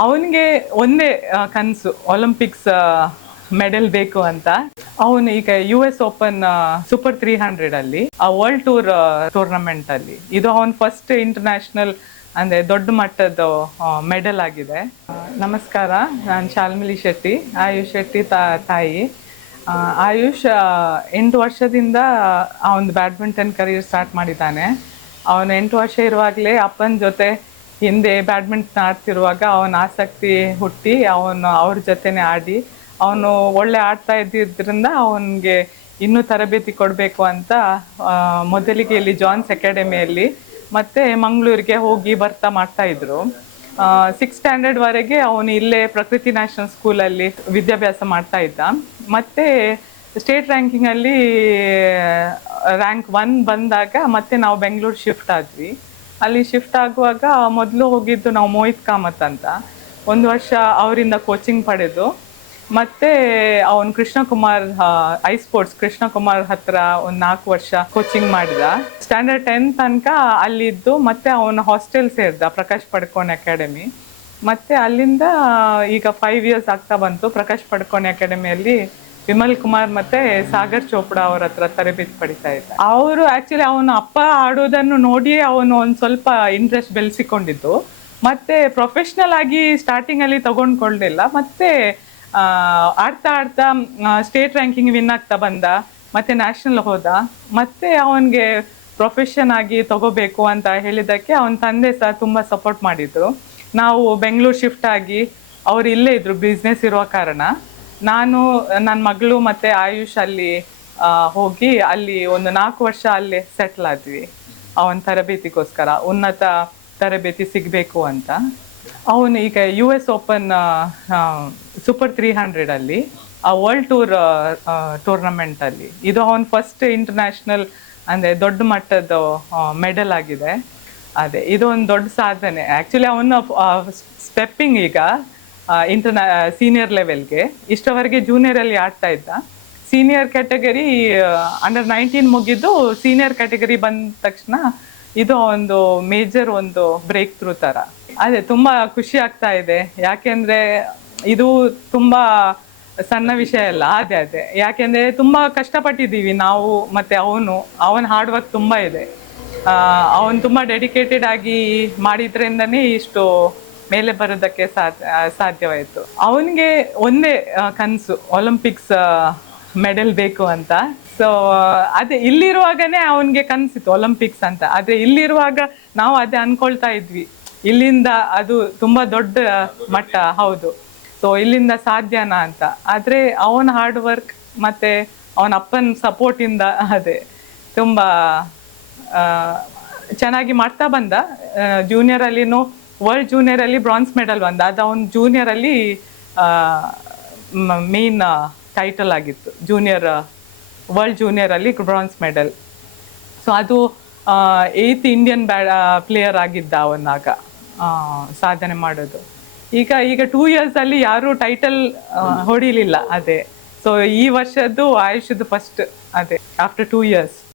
ಅವನಿಗೆ ಒಂದೇ ಕನಸು ಒಲಿಂಪಿಕ್ಸ್ ಮೆಡಲ್ ಬೇಕು ಅಂತ. ಅವನು ಈಗ U S Open super three hundred ಅಲ್ಲಿ, ಆ ವರ್ಲ್ಡ್ ಟೂರ್ ಟೂರ್ನಮೆಂಟ್ ಅಲ್ಲಿ. ಇದು ಅವನ್ ಫಸ್ಟ್ ಇಂಟರ್ನ್ಯಾಷನಲ್ ಅಂದ್ರೆ ದೊಡ್ಡ ಮಟ್ಟದ ಮೆಡಲ್ ಆಗಿದೆ. ನಮಸ್ಕಾರ, ನಾನು ಶಾಲ್ಮಿಲಿ ಶೆಟ್ಟಿ, ಆಯುಷ್ ಶೆಟ್ಟಿ ತಾಯಿ. ಆಯುಷ್ ಎಂಟು ವರ್ಷದಿಂದ ಅವನ್ ಬ್ಯಾಡ್ಮಿಂಟನ್ ಕರಿಯರ್ ಸ್ಟಾರ್ಟ್ ಮಾಡಿದ್ದಾನೆ. ಅವನು ಎಂಟು ವರ್ಷ ಇರುವಾಗಲೇ ಅಪ್ಪನ ಜೊತೆ ಹಿಂದೆ ಬ್ಯಾಡ್ಮಿಂಟನ್ ಆಡ್ತಿರುವಾಗ ಅವನ ಆಸಕ್ತಿ ಹುಟ್ಟಿ ಅವನು ಅವ್ರ ಜೊತೆನೆ ಆಡಿ ಅವನು ಒಳ್ಳೆ ಆಡ್ತಾ ಇದ್ದಿದ್ದರಿಂದ ಅವನಿಗೆ ಇನ್ನೂ ತರಬೇತಿ ಕೊಡಬೇಕು ಅಂತ ಮೊದಲಿಗೆ ಇಲ್ಲಿ ಜಾನ್ಸ್ ಅಕಾಡೆಮಿಯಲ್ಲಿ ಮತ್ತು ಮಂಗಳೂರಿಗೆ ಹೋಗಿ ಬರ್ತಾ ಮಾಡ್ತಾ ಇದ್ರು. ಸಿಕ್ಸ್ ಸ್ಟ್ಯಾಂಡರ್ಡ್ವರೆಗೆ ಅವನು ಇಲ್ಲೇ ಪ್ರಕೃತಿ ನ್ಯಾಷನಲ್ ಸ್ಕೂಲಲ್ಲಿ ವಿದ್ಯಾಭ್ಯಾಸ ಮಾಡ್ತಾ ಇದ್ದ. ಮತ್ತು ಸ್ಟೇಟ್ ರ್ಯಾಂಕಿಂಗಲ್ಲಿ ರ್ಯಾಂಕ್ ಒನ್ ಬಂದಾಗ ಮತ್ತೆ ನಾವು ಬೆಂಗಳೂರು ಶಿಫ್ಟ್ ಆದ್ವಿ. ಅಲ್ಲಿ ಶಿಫ್ಟ್ ಆಗುವಾಗ ಮೊದಲು ಹೋಗಿದ್ದು ನಾವು ಮೋಹಿತ್ ಕಾಮತ್ ಅಂತ. ಒಂದು ವರ್ಷ ಅವರಿಂದ ಕೋಚಿಂಗ್ ಪಡೆದು, ಮತ್ತೆ ಅವನು ಕೃಷ್ಣಕುಮಾರ್ ಐ ಸ್ಪೋರ್ಟ್ಸ್ ಕೃಷ್ಣಕುಮಾರ್ ಹತ್ರ ಒಂದು ನಾಲ್ಕು ವರ್ಷ ಕೋಚಿಂಗ್ ಮಾಡಿದ. ಸ್ಟ್ಯಾಂಡರ್ಡ್ ಟೆನ್ ತನಕ ಅಲ್ಲಿದ್ದು, ಮತ್ತೆ ಅವನು ಹಾಸ್ಟೆಲ್ ಸೇರಿದ, ಪ್ರಕಾಶ್ ಪಡ್ಕೋಣ್ ಅಕಾಡೆಮಿ ಮತ್ತೆ ಅಲ್ಲಿಂದ ಈಗ ಫೈವ್ ಇಯರ್ಸ್ ಆಗ್ತಾ ಬಂತು ಪ್ರಕಾಶ್ ಪಡ್ಕೋಣ್ ಅಕಾಡೆಮಿಯಲ್ಲಿ ವಿಮಲ್ ಕುಮಾರ್ ಮತ್ತೆ ಸಾಗರ್ ಚೋಪ್ಡಾ ಅವ್ರ ಹತ್ರ ತರಬೇತಿ ಪಡಿತಾ ಇದ್ದ ಅವರು ಆಕ್ಚುಲಿ ಅವನು ಅಪ್ಪ ಆಡೋದನ್ನು ನೋಡಿಯೇ ಅವನು ಒಂದು ಸ್ವಲ್ಪ ಇಂಟ್ರೆಸ್ಟ್ ಬೆಳೆಸಿಕೊಂಡಿದ್ದು. ಮತ್ತೆ ಪ್ರೊಫೆಷ್ನಲ್ ಆಗಿ ಸ್ಟಾರ್ಟಿಂಗ್ ಅಲ್ಲಿ ತಗೊಂಡ್ಕೊಳ್ಳಿಲ್ಲ ಮತ್ತೆ ಆಡ್ತಾ ಆಡ್ತಾ ಸ್ಟೇಟ್ ರ್ಯಾಂಕಿಂಗ್ ವಿನ್ ಆಗ್ತಾ ಬಂದ. ಮತ್ತೆ ನ್ಯಾಷನಲ್ ಹೋದ. ಮತ್ತೆ ಅವನಿಗೆ ಪ್ರೊಫೆಷನ್ ಆಗಿ ತಗೋಬೇಕು ಅಂತ ಹೇಳಿದ್ದಕ್ಕೆ ಅವನ ತಂದೆ ಸಹ ತುಂಬಾ ಸಪೋರ್ಟ್ ಮಾಡಿದ್ರು. ನಾವು ಬೆಂಗಳೂರು ಶಿಫ್ಟ್ ಆಗಿ, ಅವ್ರು ಇಲ್ಲೇ ಇದ್ರು ಬಿಸ್ನೆಸ್ ಇರುವ ಕಾರಣ. ನಾನು ನನ್ನ ಮಗಳು ಮತ್ತೆ ಆಯುಷ್ ಅಲ್ಲಿ ಹೋಗಿ ಅಲ್ಲಿ ಒಂದು ನಾಲ್ಕು ವರ್ಷ ಅಲ್ಲಿ ಸೆಟ್ಲ್ ಆದ್ವಿ. ಅವನ ತರಬೇತಿಗೋಸ್ಕರ, ಉನ್ನತ ತರಬೇತಿ ಸಿಗಬೇಕು ಅಂತ. ಅವನು ಈಗ U S Open super three hundred ಅಲ್ಲಿ, ಆ ವರ್ಲ್ಡ್ ಟೂರ್ ಟೂರ್ನಮೆಂಟ್ ಅಲ್ಲಿ. ಇದು ಅವನ ಫಸ್ಟ್ ಇಂಟರ್ನ್ಯಾಷನಲ್ ಅಂದ್ರೆ ದೊಡ್ಡ ಮಟ್ಟದ ಮೆಡಲ್ ಆಗಿದೆ. ಅದೇ ಇದು ಒಂದು ದೊಡ್ಡ ಸಾಧನೆ. ಆಕ್ಚುಲಿ ಅವನು ಸ್ಟೆಪ್ಪಿಂಗ್ ಈಗ ಇಂಟರ್ನಾ ಸೀನಿಯರ್ ಲೆವೆಲ್ಗೆ ಇಷ್ಟವರೆಗೆ ಜೂನಿಯರ್ ಅಲ್ಲಿ ಆಡ್ತಾ ಇದ್ದ. ಸೀನಿಯರ್ ಕ್ಯಾಟಗರಿ ಅಂಡರ್ ನೈನ್ಟೀನ್ ಮುಗಿದು ಸೀನಿಯರ್ ಕ್ಯಾಟಗರಿ ಬಂದ ತಕ್ಷಣ ಇದು ಒಂದು ಮೇಜರ್ ಒಂದು ಬ್ರೇಕ್ ಥ್ರೂ ತರ. ಅದೇ ತುಂಬಾ ಖುಷಿ ಆಗ್ತಾ ಇದೆ. ಯಾಕೆಂದ್ರೆ ಇದು ತುಂಬಾ ಸಣ್ಣ ವಿಷಯ ಅಲ್ಲ. ಅದೇ ಅದೇ. ಯಾಕೆಂದ್ರೆ ತುಂಬಾ ಕಷ್ಟಪಟ್ಟಿದ್ದೀವಿ ನಾವು ಮತ್ತೆ ಅವನು. ಅವನ ಹಾರ್ಡ್ ವರ್ಕ್ ತುಂಬಾ ಇದೆ. ಅವನು ತುಂಬಾ ಡೆಡಿಕೇಟೆಡ್ ಆಗಿ ಮಾಡಿದ್ರಿಂದನೇ ಇಷ್ಟು ಮೇಲೆ ಬರೋದಕ್ಕೆ ಸಾಧ್ಯ ಸಾಧ್ಯವಾಯಿತು. ಅವನಿಗೆ ಒಂದೇ ಕನಸು ಒಲಿಂಪಿಕ್ಸ್ ಮೆಡಲ್ ಬೇಕು ಅಂತ. ಸೊ ಅದೇ ಇಲ್ಲಿರುವಾಗನೇ ಅವನಿಗೆ ಕನಸಿತ್ತು ಒಲಿಂಪಿಕ್ಸ್ ಅಂತ. ಆದ್ರೆ ಇಲ್ಲಿರುವಾಗ ನಾವು ಅದೇ ಅನ್ಕೊಳ್ತಾ ಇದ್ವಿ. ಇಲ್ಲಿಂದ ಅದು ತುಂಬಾ ದೊಡ್ಡ ಮಟ್ಟ, ಹೌದು. ಸೊ ಇಲ್ಲಿಂದ ಸಾಧ್ಯನಾ ಅಂತ. ಆದ್ರೆ ಅವನ ಹಾರ್ಡ್ ವರ್ಕ್ ಮತ್ತೆ ಅವನ ಅಪ್ಪನ ಸಪೋರ್ಟ್ ಇಂದ ಅದೇ ತುಂಬಾ ಚೆನ್ನಾಗಿ ಮಾಡ್ತಾ ಬಂದ. ಜೂನಿಯರ್ ಅಲ್ಲಿನೂ ವರ್ಲ್ಡ್ ಜೂನಿಯರ್ ಅಲ್ಲಿ ಬ್ರಾನ್ಸ್ ಮೆಡಲ್ ಬಂದ. ಅದು ಅವನು ಜೂನಿಯರ್ ಅಲ್ಲಿ ಮೇನ್ ಟೈಟಲ್ ಆಗಿತ್ತು. ಜೂನಿಯರ್ ವರ್ಲ್ಡ್ ಜೂನಿಯರ್ ಅಲ್ಲಿ ಬ್ರಾನ್ಸ್ ಮೆಡಲ್ ಸೊ ಅದು ಏತ್ ಇಂಡಿಯನ್ ಬ್ಯಾ ಪ್ಲೇಯರ್ ಆಗಿದ್ದ ಅವನಾಗ ಸಾಧನೆ ಮಾಡೋದು. ಈಗ ಈಗ ಟೂ ಇಯರ್ಸ್ ಅಲ್ಲಿ ಯಾರು ಟೈಟಲ್ ಹೊಡಿಲಿಲ್ಲ. ಅದೇ. ಸೊ ಈ ವರ್ಷದ್ದು ಆಯುಷ್ದು ಫಸ್ಟ್ ಅದೇ. After two years